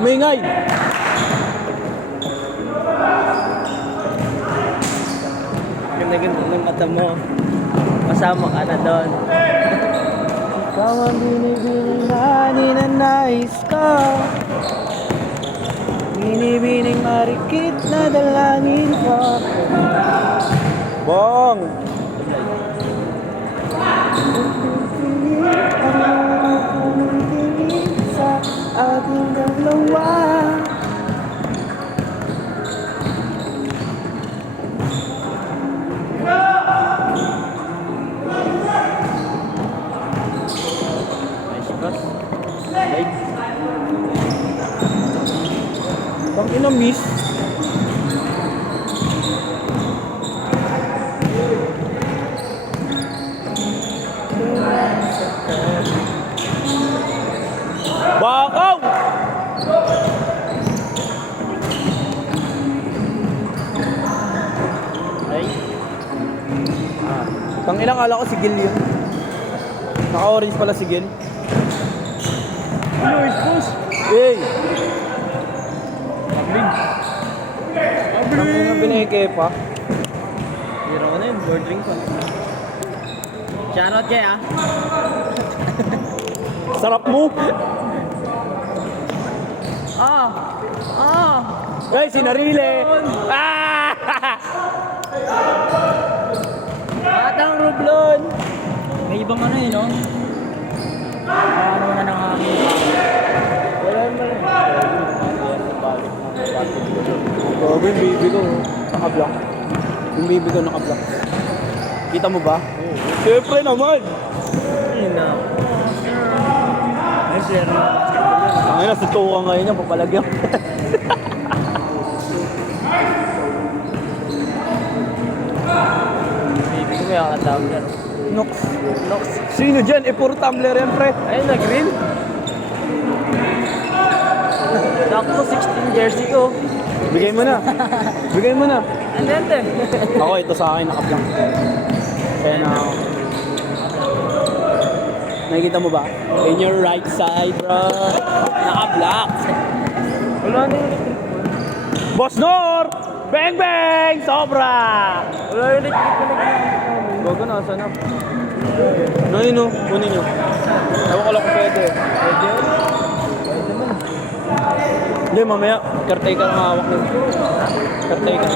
kumingay. Ganda-ganda ng mata mo. Kasama ka na doon. Ikaw ang binibining na ninanais ko. Binibining marikit na dalangin ko. Bong! Sa ating dalawa. Nice cross. Right. Pang ina miss. Bakaw! Right. Pang ilang ala ko si Gil yun. Naka-orange pala si Gil. Nice push. Hey! Abling. Ang mga bineke pa. Hero ko na yun. Board ring ko. Shoutout kaya. Sarap mo! Guys, sinarile! Ah! Batang Rublon. May ibang ano yun, no? Ano na nang hangin. Wala naman. Grabe yung baby ko. Naka-block. Yung baby ko naka-block. Kita mo ba? Oo. Siyempre naman! Yun na. Ay, sir. Ang ina, sutukan ngayon niya, papalagyan. Baby ko may kakatawag na. Nox. Nox. Sino dyan? Eh, puro tumbler yan, pre. Ayun, nag-green. Sakto 16 jersey ko. Bigay mo na. Bigay mo na. Ano yan, te? Ako, ito sa akin, naka-block. Kaya na ako. Nakikita mo ba? In your right side, bro. Naka-block. Wala na yung Boss Nor! Bang bang! Sobra! Wala yung electric ko na Bago na, sana. No, yun o. Kunin nyo. Ewan ko lang kung pwede. Pwede yun. Pwede man. Hindi, mamaya. Caretaker ang hawak nun. Caretaker.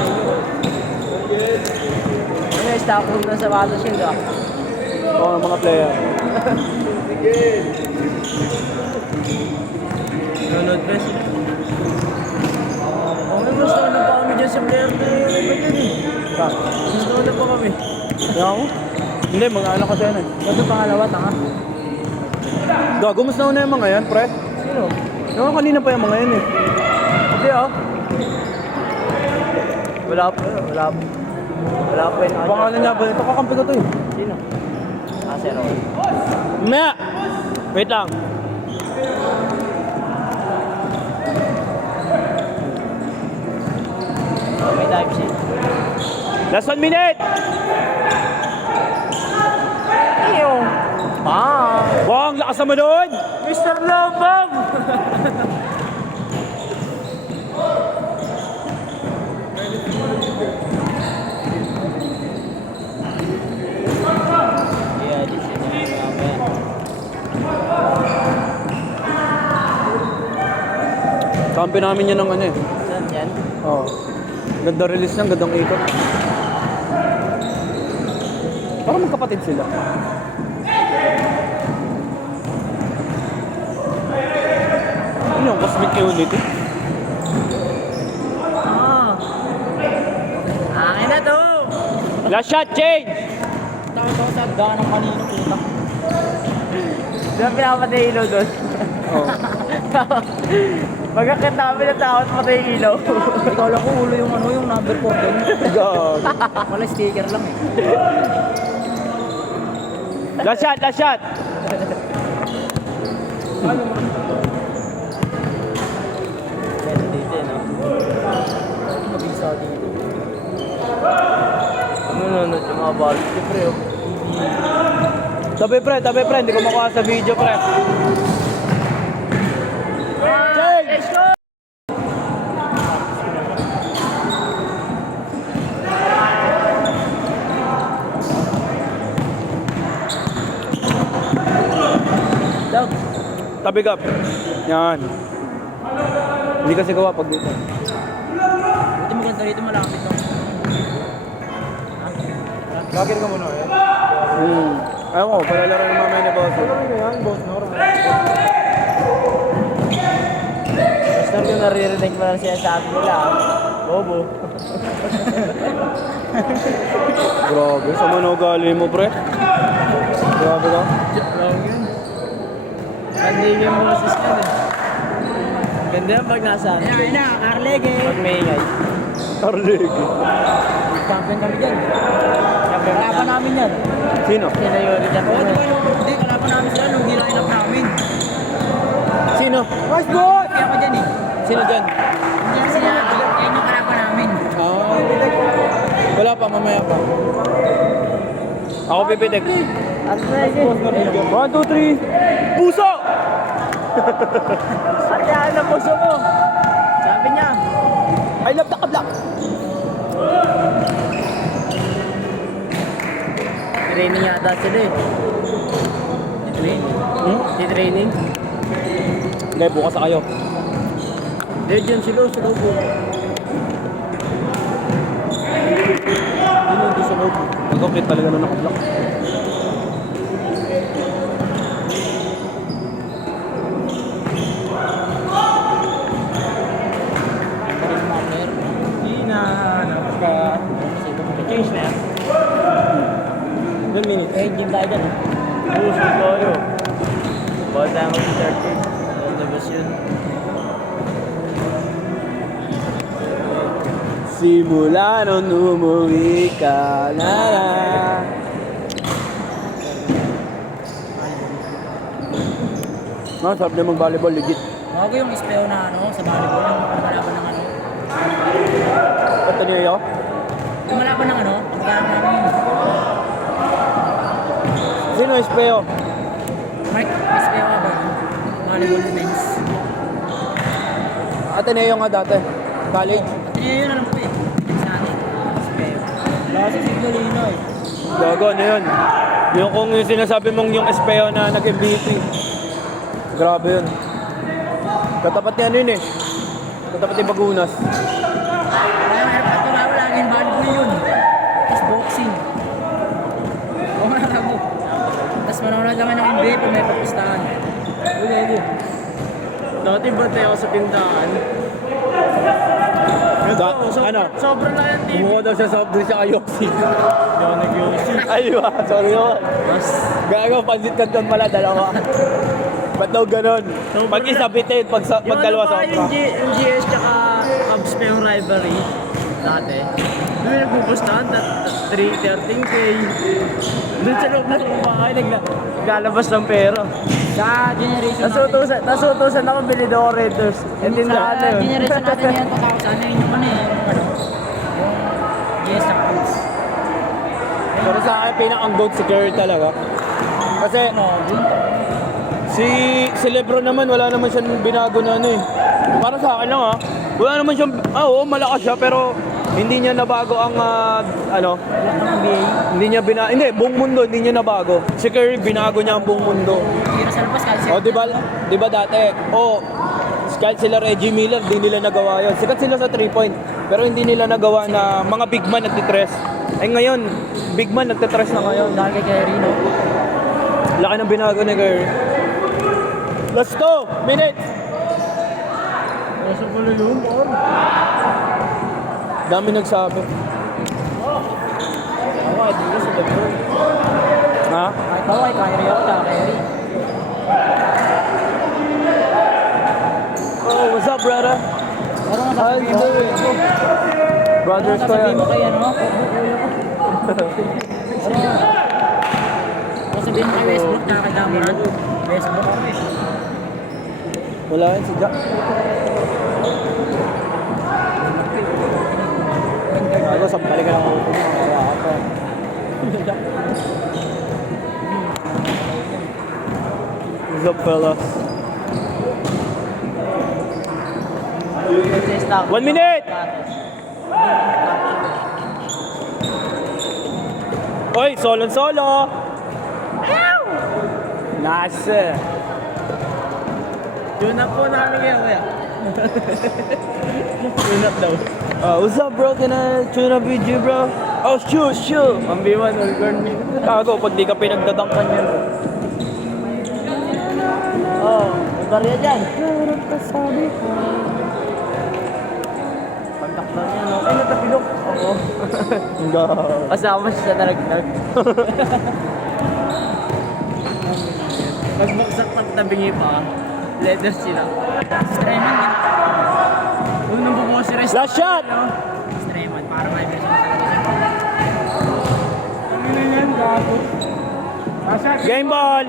Ano yung stock room na sa Bato Shield, ah? Oo, mga player. Nunod, best. Okay, gusto na pa kami dyan sa player na yun. Sa? Gusto na pa kami. Kaya ako? Hindi, mag-ano kasi yan eh. Ito pangalawa, tanga. Gago, mas nauna yung mga yan, pre. Sino? Yung kanina pa yung mga yan eh. Hindi, oh. Wala pa, wala pa. Wala pa yun. Pangalan niya ba? Ito kakampi ko to eh. Sino? Ah, zero. Maya! Wait lang. May type C. Last 1 minute! Iyo. Ah! Bang, lakas naman doon! Mr. Lobang! Yeah, this is Kampi namin yan ng ano eh. Saan yan? Oo. Ganda release niyan, gandang ikot. Parang magkapatid sila. Ano yung cosmic unit eh? Ah! Akin na to! Last shot, change! Tawa-tawa sa daan ng kanino, puta. Di ba pinapatay yung ilaw doon? Oo. Magkakit namin na takot patay yung ilaw. Ikaw lang ko ulo yung ano, yung number 4 doon. God. Wala sticker lang eh. Last shot, last shot! Meron dito eh, no? Mabisa dito. Ano nanonood yung mga balit ko, pre, oh. Tabi pre, hindi ko makuha sa video pre. Tabi ka. Yan. Hindi kasi gawa pag dito. Ito maganda rito, malapit no? Lagir ka muna eh. Ayaw ko, palalaro ng mamay ni boss. Ano yan, boss? Normal. Basta yung naririnig mo lang siya sa akin nila. Bobo. Grabe, sa manogali mo, pre. Grabe ka. Lang yun. Pandigin mo sa skin eh. Ganda yung pag nasaan. Ina, Carleg eh. Pag may ingay. Tarlig. Champion kami dyan. Kalaban namin yan. Sino? Sila Yori dyan. Oo, di ba nung hindi, kalaban namin sila nung hilahin up namin. Sino? Nice boy! Kaya ako dyan eh. Sino dyan? Yan sila, yan yung kalaban namin. Ah, wala pa, mamaya pa. Ako pipitik. At sige. 1, 2, 3. Puso! At yan ang puso mo. Sabi niya. I love the kabla. Training yata sila eh. Di-training? Di-training? Hindi, bukas na kayo. Hindi, dyan sila sa loob. Sino doon sa loob? Nag-complete talaga na nakablock. Hindi na, ano, Change na yan. 1 minute. Eh, gym tayo dyan. puso tayo. Bawal tayo mag-start eh. Labas yun. Simula nung umuwi ka na. Ah, sarap na mag-volleyball, legit. Bago yung speo na ano, sa volleyball, yung lumalaban ng ano. Ito niyo yun? Lumalaban ng ano, magkano namin. Sino Espeo? Mark, speo ka ba? Volleyball men's. Ateneo nga dati. College. At yun alam ko eh. Sa atin. Speo. Wala sa Sigolino eh. Gago, ano yun? Yung kung yung sinasabi mong yung Espeo na nag-MVP. Grabe yun. Katapat niya ano yun eh. Katapat ni Bagunas. Wala yung airpot ko ba? Wala yung volleyball yun. Tapos boxing. Oo nga ako. Tapos manonood naman ng NBA pag may papustahan. Uy. Dati birthday ako sa tindahan. Ano? Sobrang na yan, TV. Kumuha daw siya soft drink siya kay Yoxi. Hindi ako nag-yosi. Ayun sorry naman. Gago, pansit canton pala, dalawa. Ba't daw ganon? Pag isa bitin, pag dalawa sobra. Yung GS tsaka Cubs pa yung rivalry dati. Doon nagpupustahan, 13K. Doon sa loob na bahay, naglalabas ng pera. Sa generation natin. Nasutusan ako bili ng Orators. Sa generation natin yan, 2000, yun yung ano eh. Ano? Yung GS sa Cubs. Pero sa akin, pinakang-goat si Curry talaga. Kasi Ano, yun. si Lebron naman, wala naman siyang binago na ano eh. Para sa akin lang ha. Wala naman siyang, oo, malakas siya pero hindi niya nabago ang ano, Wala kang NBA. hindi, buong mundo hindi niya nabago. Si Curry binago niya ang buong mundo. Hindi na sa labas kasi. O, di ba dati? Kahit sila Reggie Miller, di nila nagawa yun. Sikat sila sa 3-point, pero hindi nila nagawa na mga big man nagtitres. Eh ngayon, big man nagtitres na ngayon. Dahil kay Kyrie, no? Laki ng binago ni Curry. Last 2 minutes! Nasa pala yun, or? Dami nagsabi. Ako, hindi ko sa Lebron. Ha? Kahit ako, kay Kyrie ako, tsaka Kyrie. Oh, what's up, brother? Pero nga sasabihin mo, Brothers ko sasabihin yan. mo kay ano? Pero kung sabihin mo kay Westbrook, tsaka kay Damoran, Westbrook ako eh. Wala yan si Jack. Ako, sampali ka lang ako. Wala ka pa. What's up, fellas? 1 minute! Oy, solo-solo! Nice! Tune up po namin kayo kaya. Tune up daw. What's up bro? Can I tune up with you bro? Oh shoot. 1v1 all girl me. Gago, pag di ka pinagdadangkan yan. Oh, may barya dyan. Contact lang yan, no? Ay, natapilok. Oo. Kasama siya sa nalaglag. Pagbuksak ng tabingi pa, letters sila. Streman din. Unang bubuo si Rest. Last shot! Streman, para may version talaga. Game ball!